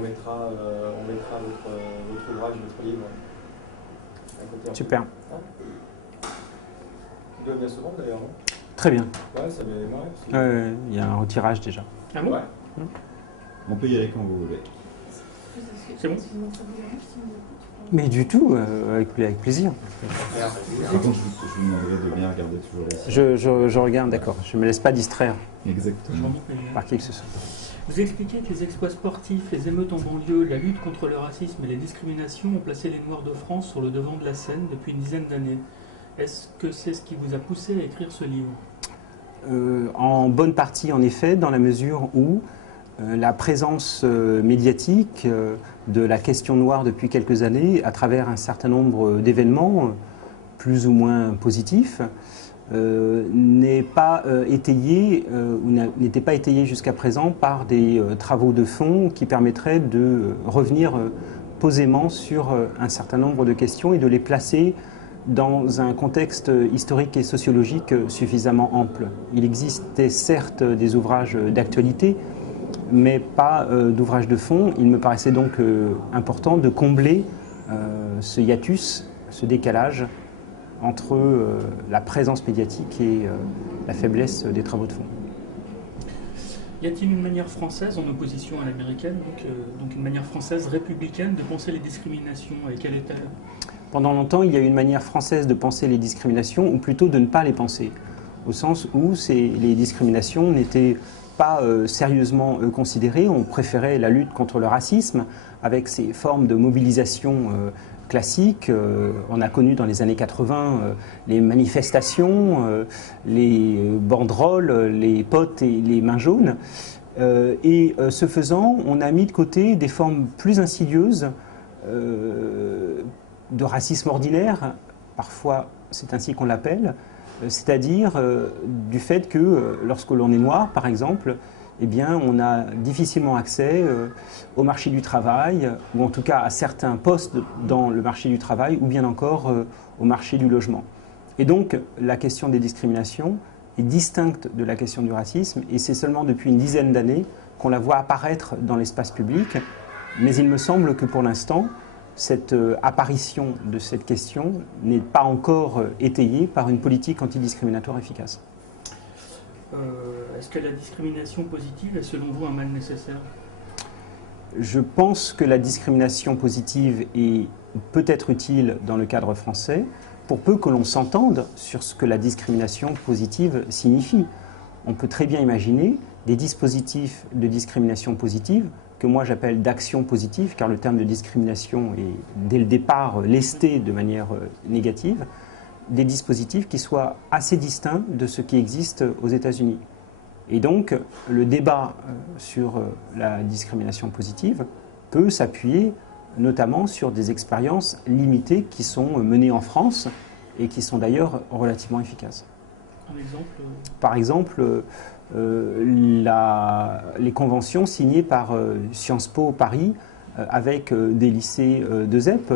mettra votre ouvrage, votre livre à côté. Super. Il doit bien se vendre d'ailleurs, non? Très bien. Ouais, ça m'est marré. Il y a un retirage déjà. Ah bon? Ouais. On peut y aller quand vous voulez. C'est bon? Mais du tout, avec plaisir. Par contre, je vous demanderai de bien regarder toujours les Je regarde, d'accord. Je ne me laisse pas distraire Exactement. par qui que ce soit. Vous expliquez que les exploits sportifs, les émeutes en banlieue, la lutte contre le racisme et les discriminations ont placé les Noirs de France sur le devant de la scène depuis une dizaine d'années. Est-ce que c'est ce qui vous a poussé à écrire ce livre? En bonne partie, en effet, dans la mesure où la présence médiatique de la question noire depuis quelques années, à travers un certain nombre d'événements plus ou moins positifs, n'est pas étayée ou n'était pas étayée jusqu'à présent par des travaux de fond qui permettraient de revenir posément sur un certain nombre de questions et de les placer dans un contexte historique et sociologique suffisamment ample. Il existait certes des ouvrages d'actualité, mais pas d'ouvrages de fond. Il me paraissait donc important de combler ce hiatus, ce décalage entre la présence médiatique et la faiblesse des travaux de fond. Y a-t-il une manière française, en opposition à l'américaine, donc une manière française républicaine de penser les discriminations, et quelle est-elle? Pendant longtemps, il y a eu une manière française de penser les discriminations, ou plutôt de ne pas les penser, au sens où les discriminations n'étaient pas sérieusement considérées. On préférait la lutte contre le racisme, avec ses formes de mobilisation classiques. On a connu dans les années 80 les manifestations, les banderoles, les potes et les mains jaunes. Et ce faisant, on a mis de côté des formes plus insidieuses de racisme ordinaire, parfois c'est ainsi qu'on l'appelle, c'est-à-dire du fait que lorsque l'on est noir, par exemple, eh bien, on a difficilement accès au marché du travail, ou en tout cas à certains postes dans le marché du travail, ou bien encore au marché du logement. Et donc, la question des discriminations est distincte de la question du racisme, et c'est seulement depuis une dizaine d'années qu'on la voit apparaître dans l'espace public. Mais il me semble que pour l'instant, cette apparition de cette question n'est pas encore étayée par une politique antidiscriminatoire efficace. Est-ce que la discrimination positive est selon vous un mal nécessaire? Je pense que la discrimination positive est peut-être utile dans le cadre français, pour peu que l'on s'entende sur ce que la discrimination positive signifie. On peut très bien imaginer des dispositifs de discrimination positive que moi j'appelle d'action positive, car le terme de discrimination est dès le départ lesté de manière négative, des dispositifs qui soient assez distincts de ce qui existe aux États-Unis. Et donc le débat sur la discrimination positive peut s'appuyer notamment sur des expériences limitées qui sont menées en France et qui sont d'ailleurs relativement efficaces. Un exemple? Par exemple, les conventions signées par Sciences Po Paris avec des lycées de ZEP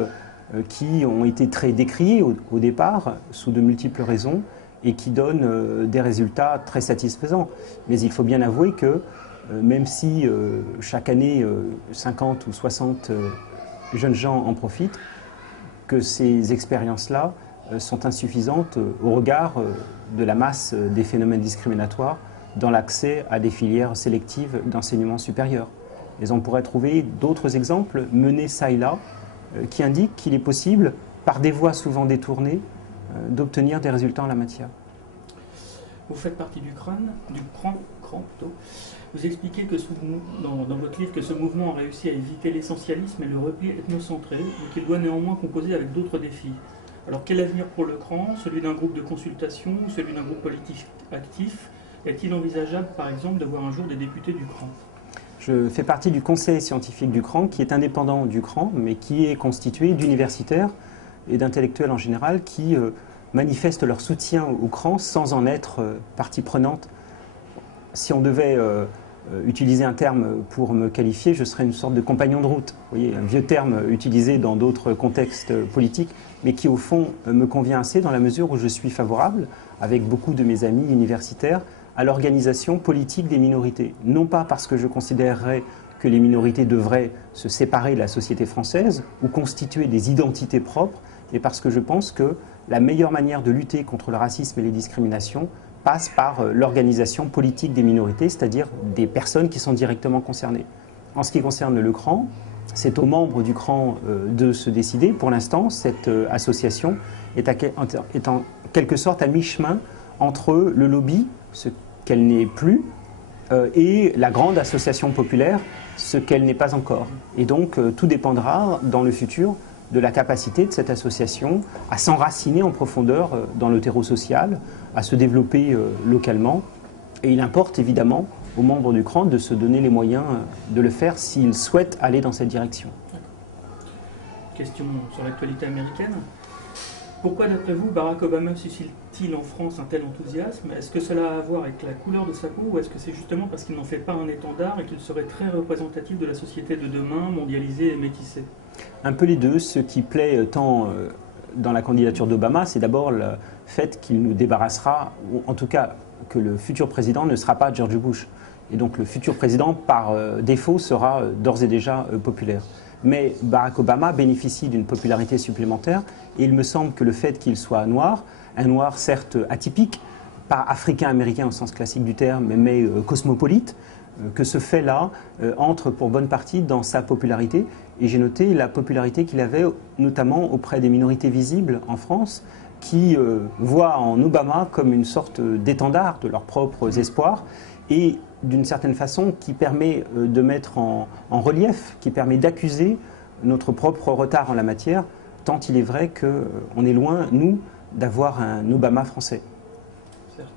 qui ont été très décriés au départ sous de multiples raisons et qui donnent des résultats très satisfaisants. Mais il faut bien avouer que même si chaque année 50 ou 60 jeunes gens en profitent, que ces expériences-là sont insuffisantes au regard de la masse des phénomènes discriminatoires dans l'accès à des filières sélectives d'enseignement supérieur. Mais on pourrait trouver d'autres exemples menés çà et là qui indiquent qu'il est possible, par des voies souvent détournées, d'obtenir des résultats en la matière. Vous faites partie du CRAN plutôt. Vous expliquez que dans votre livre que ce mouvement a réussi à éviter l'essentialisme et le repli ethnocentré, mais qu'il doit néanmoins composer avec d'autres défis. Alors quel avenir pour le CRAN? Celui d'un groupe de consultation ou celui d'un groupe politique actif? Est-il envisageable, par exemple, de voir un jour des députés du CRAN? Je fais partie du conseil scientifique du CRAN, qui est indépendant du CRAN, mais qui est constitué d'universitaires et d'intellectuels en général qui manifestent leur soutien au CRAN sans en être partie prenante. Si on devait utiliser un terme pour me qualifier, je serais une sorte de compagnon de route. Vous voyez, un vieux terme utilisé dans d'autres contextes politiques, mais qui au fond me convient assez dans la mesure où je suis favorable, avec beaucoup de mes amis universitaires, à l'organisation politique des minorités. Non pas parce que je considérerais que les minorités devraient se séparer de la société française ou constituer des identités propres, et parce que je pense que la meilleure manière de lutter contre le racisme et les discriminations passe par l'organisation politique des minorités, c'est-à-dire des personnes qui sont directement concernées. En ce qui concerne le CRAN, c'est aux membres du CRAN de se décider. Pour l'instant, cette association est en quelque sorte à mi-chemin entre le lobby, ce qu'elle n'est plus, et la grande association populaire, ce qu'elle n'est pas encore. Et donc, tout dépendra dans le futur de la capacité de cette association à s'enraciner en profondeur dans le terreau social, à se développer localement. Et il importe évidemment aux membres du CRAN de se donner les moyens de le faire s'ils souhaitent aller dans cette direction. Question sur l'actualité américaine. Pourquoi, d'après vous, Barack Obama suscite-t-il en France un tel enthousiasme? Est-ce que cela a à voir avec la couleur de sa peau ou est-ce que c'est justement parce qu'il n'en fait pas un étendard et qu'il serait très représentatif de la société de demain, mondialisée et métissée? Un peu les deux. Ce qui plaît tant dans la candidature d'Obama, c'est d'abord le fait qu'il nous débarrassera, ou en tout cas que le futur président ne sera pas George Bush. Et donc le futur président, par défaut, sera d'ores et déjà populaire. Mais Barack Obama bénéficie d'une popularité supplémentaire et il me semble que le fait qu'il soit noir, un noir certes atypique, pas africain-américain au sens classique du terme, mais cosmopolite, que ce fait-là entre pour bonne partie dans sa popularité. Et j'ai noté la popularité qu'il avait notamment auprès des minorités visibles en France qui voient en Obama comme une sorte d'étendard de leurs propres espoirs et d'une certaine façon qui permet de mettre en relief, qui permet d'accuser notre propre retard en la matière, tant il est vrai qu'on est loin, nous, d'avoir un Obama français. Certes.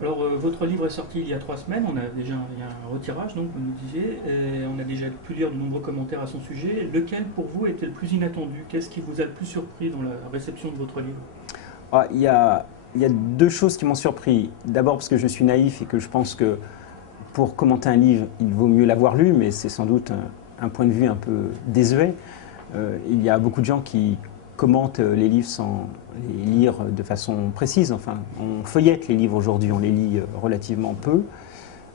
Alors, votre livre est sorti il y a 3 semaines, il y a un retirage, donc, vous nous disiez, et on a déjà pu lire de nombreux commentaires à son sujet. Lequel, pour vous, était le plus inattendu? Qu'est-ce qui vous a le plus surpris dans la réception de votre livre? Il y a 2 choses qui m'ont surpris. D'abord parce que je suis naïf et que je pense que pour commenter un livre, il vaut mieux l'avoir lu, mais c'est sans doute un point de vue un peu désuet. Il y a beaucoup de gens qui commentent les livres sans les lire de façon précise. Enfin, on feuillette les livres aujourd'hui, on les lit relativement peu.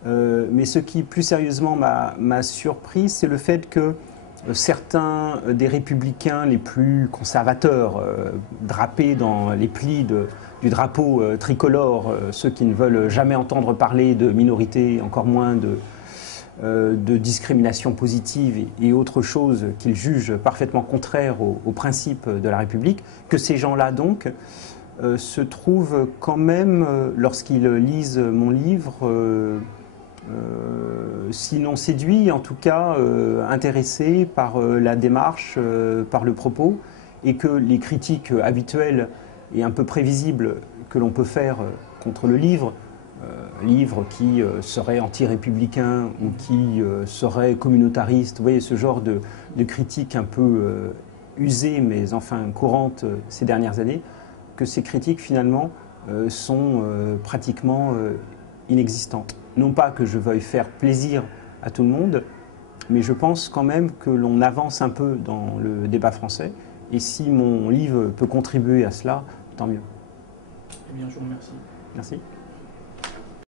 Mais ce qui, plus sérieusement, m'a surpris, c'est le fait que certains des républicains les plus conservateurs, drapés dans les plis du drapeau tricolore, ceux qui ne veulent jamais entendre parler de minorités, encore moins de discrimination positive et autre chose qu'ils jugent parfaitement contraire aux principes de la République, que ces gens-là donc se trouvent quand même, lorsqu'ils lisent mon livre, sinon séduits, en tout cas intéressés par la démarche, par le propos, et que les critiques habituelles et un peu prévisibles que l'on peut faire contre le livre qui serait anti-républicain ou qui serait communautariste, vous voyez, ce genre de critiques un peu usées, mais enfin courantes ces dernières années, que ces critiques finalement sont pratiquement inexistantes. Non pas que je veuille faire plaisir à tout le monde, mais je pense quand même que l'on avance un peu dans le débat français, et si mon livre peut contribuer à cela, tant mieux. Eh bien, je vous remercie. Merci.